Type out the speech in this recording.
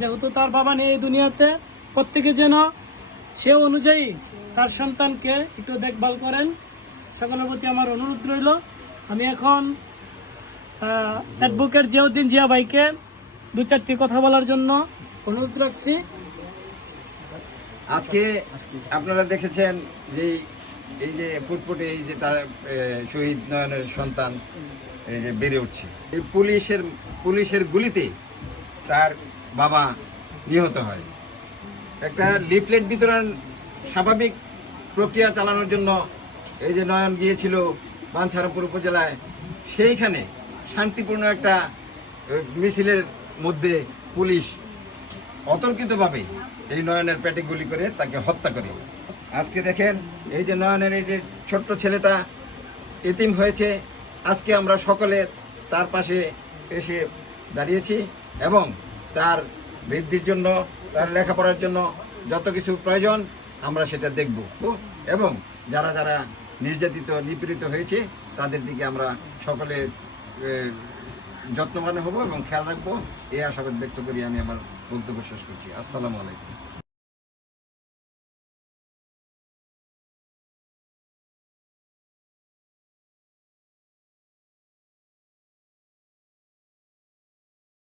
যেহেতু তার বাবা নেই এই দুনিয়াতে, প্রত্যেকে যেন সে অনুযায়ী তার সন্তানকে একটু দেখভাল করেন। সকলের প্রতি আমার অনুরোধ রইল। আমি এখন অ্যাডভোকেট জিয়াউদ্দিন জিয়া ভাইকে দু চারটি কথা বলার জন্য অনুরোধ রাখছি। আজকে আপনারা দেখেছেন যে এই যে ফুটফুটে এই যে তার শহীদ নয়নের সন্তান এই যে বেড়ে উঠছে, এই পুলিশের গুলিতে তার বাবা নিহত হয়। একটা লিফলেট বিতরণ স্বাভাবিক প্রক্রিয়া চালানোর জন্য এই যে নয়ন গিয়েছিল বাঞ্ছারামপুর উপজেলায়, সেইখানে শান্তিপূর্ণ একটা মিছিলের মধ্যে পুলিশ অতর্কিতভাবে এই নয়নের পেটে গুলি করে তাকে হত্যা করে। আজকে দেখেন এই যে নয়নের এই যে ছোট্ট ছেলেটা এতিম হয়েছে, আজকে আমরা সকলে তার পাশে এসে দাঁড়িয়েছি এবং তার বৃদ্ধির জন্য, তার লেখাপড়ার জন্য যত কিছু প্রয়োজন আমরা সেটা দেখব এবং যারা যারা নির্যাতিত নিপীড়িত হয়েছে তাদের দিকে আমরা সকলে যত্নবান হব এবং খেয়াল রাখবো, এই আশাবাদ ব্যক্ত করি আমি আমার বক্তব্য শেষ করছি। আসসালামু আলাইকুম।